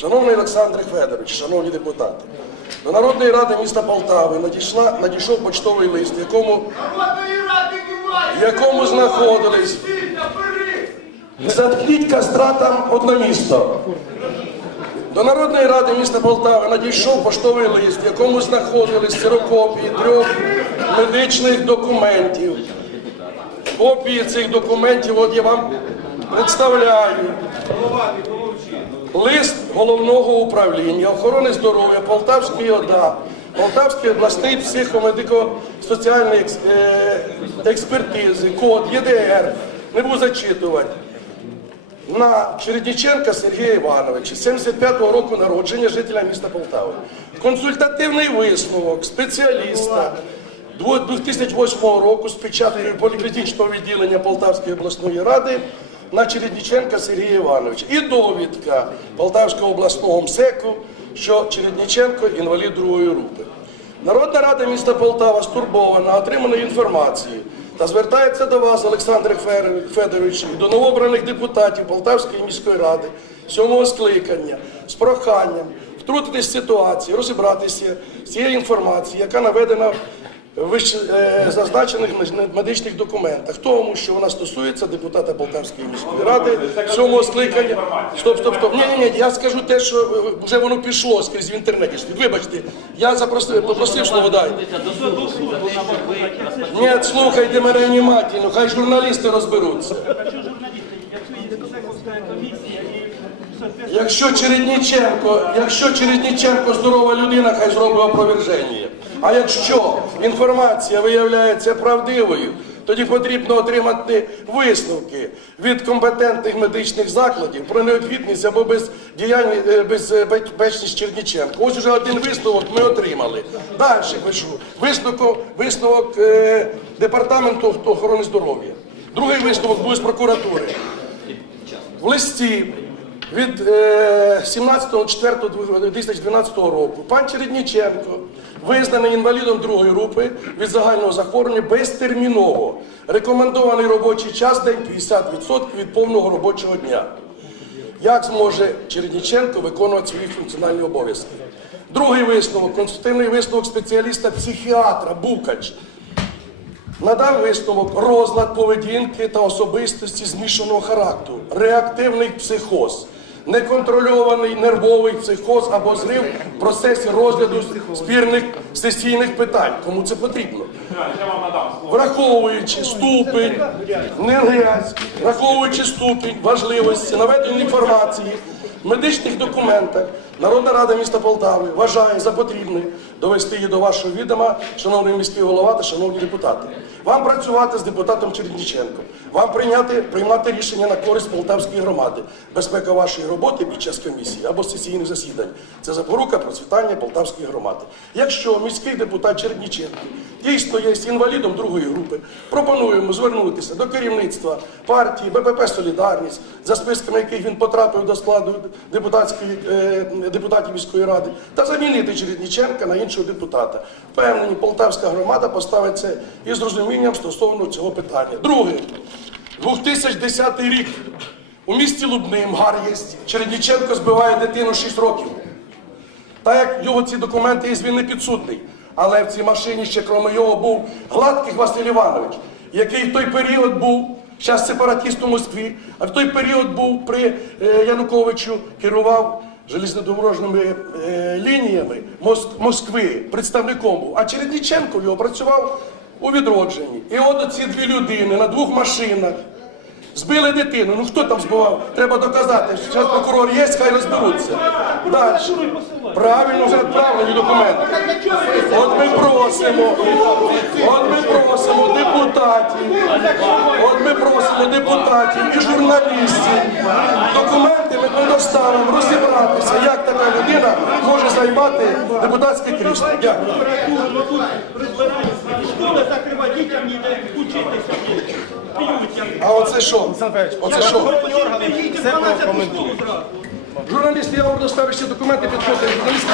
Шановний Олександр Федорович, шановні депутати, до Народної ради міста Полтави надійшла, надійшов почтовий лист, в якому, в якому знаходились! Заткніть кастратам одне місто. До Народної ради міста Полтави надійшов поштовий лист, в якому знаходились ксерокопії трьох медичних документів. Копії цих документів от я вам представляю. Лист головного управління охорони здоров'я Полтавської ОДА, Полтавської обласної психомедико-соціальної е, експертизи, код ЄДР, не буду зачитувати. На Чередніченка Сергія Івановича, 75-го року народження жителя міста Полтави. Консультативний висновок спеціаліста 2008 року з печаткою поліклінічного відділення Полтавської обласної ради на Чередніченка Сергія Івановича. І довідка Полтавського обласного МСЕКу, що Чередніченко інвалід другої групи. Народна рада міста Полтава стурбована отриманою інформацією та звертається до вас, Олександр Федорович, до новообраних депутатів Полтавської міської ради сьомого скликання з проханням втрутитись в ситуацію, розібратися з цією інформацією, яка наведена вище е, зазначених медичних документах, тому що вона стосується депутата Полтавської міської ради сьомого скликання. Стоп, стоп, стоп. Ні, ні, ні, я скажу те, що е, вже воно пішло скрізь в інтернеті. Вибачте, я запросив, попросив слово дайте. Ні, слухайте мене внимательно, хай журналісти розберуться. Якщо Чередніченко, якщо Чередніченко здорова людина, хай зробить опроверження. А якщо інформація виявляється правдивою, тоді потрібно отримати висновки від компетентних медичних закладів про необхідність або е, безпечність Черніченка. Ось уже один висновок ми отримали. Далі пишу. Висновок, висновок е, департаменту охорони здоров'я. Другий висновок був з прокуратури. В листі від е, 17.04.2012 року пан Чередніченко визнаний інвалідом другої групи від загального захворювання безтерміново. Рекомендований робочий час день 50% від повного робочого дня. Як зможе Чередніченко виконувати свої функціональні обов'язки? Другий висновок, конструктивний висновок спеціаліста-психіатра Букач надав висновок розлад поведінки та особистості змішаного характеру, реактивний психоз, неконтрольований нервовий психоз або зрив в процесі розгляду спірних сесійних питань. Кому це потрібно? Враховуючи ступень, не грязь, враховуючи ступень важливості наведення інформації медичних документах, Народна рада міста Полтави вважає за потрібне довести її до вашого відома, шановний міський голова та шановні депутати. Вам працювати з депутатом Чередніченком, вам прийняти, приймати рішення на користь Полтавської громади, безпека вашої роботи під час комісії або сесійних засідань. Це запорука процвітання Полтавської громади. Якщо міський депутат Чередніченко дійсно є інвалідом другої групи, пропонуємо звернутися до керівництва партії БПП Солідарність, за списками яких він потрапив до складу депутатської е, депутатів міської ради, та замінити Чередніченка на іншого депутата. Впевнені, полтавська громада поставиться із розумінням стосовно цього питання. Друге, 2010 рік. У місті Лубни, Мгар є. Чередніченко збиває дитину 6 років. Так як його ці документи є, він не підсудний. Але в цій машині ще, крім його, був Гладких Василь Іванович, який в той період був зараз сепаратіст у Москві, а в той період був при е, Януковичу, керував железнодорожними е, лініями Моск- Москви, представником був. А Чередніченко його працював у відродженні. І от оці дві людини на двох машинах. Збили дитину, ну хто там збивав? Треба доказати. Зараз прокурор є, хай розберуться. Далі. Правильно вже відправлені документи. От ми просимо, от ми просимо депутатів, от ми просимо депутатів і журналістів. Документи ми предоставимо розібратися, як така людина може займати депутатське крісло. Дякую. Школи закривати дітям ніде вчитися. А оце що? Оце що? Журналісти, я вам доставив ще документи підходять. Журналісти.